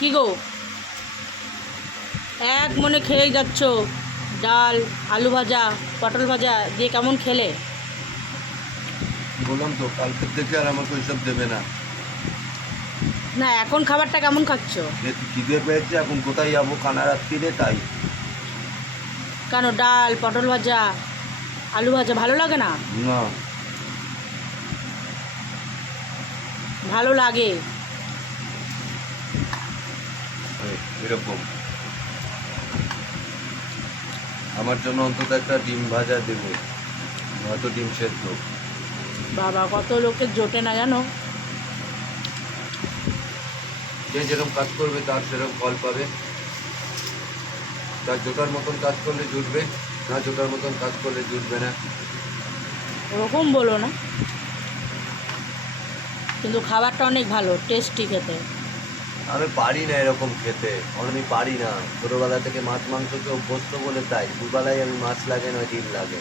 কি গো, এক মনে খেয়ে যাচ্ছ? ডাল, আলু ভাজা, পটল ভাজা দিয়ে কেমন খেলে? বললাম তো কালকের থেকে আর আমাকে ওইসব দেবে না। না, এখন খাবারটা কেমন খাচ্ছ? যেহেতু খিদে পেয়েছে, এখন কোথায় যাবো কানা রাত্রিরে, তাই। কেন ডাল, পটল ভাজা, আলু ভাজা ভালো লাগে না? না, ভালো লাগে। এরকম আমার জন্য অন্তত একটা ডিম ভাজা দেবে, হয়তো ডিম সেদ্ধ। বাবা, কত লোকের জোটে না জানো। যে যেরকম কাজ করবে তার সেরকম ফল পাবে। তার জোটার মতন কাজ করলে জুটবে, না জোটার মতন কাজ করলে জুটবে না। ওরকম বলো না, কিন্তু খাবারটা অনেক ভালো, টেস্টি খেতে। আমি পারি না এরকম খেতে, আমি পারি না। ছোটোবেলা থেকে মাছ মাংসকে অভ্যস্ত বলে তাই দুবেলায় আমি মাছ লাগে না ডিম লাগে।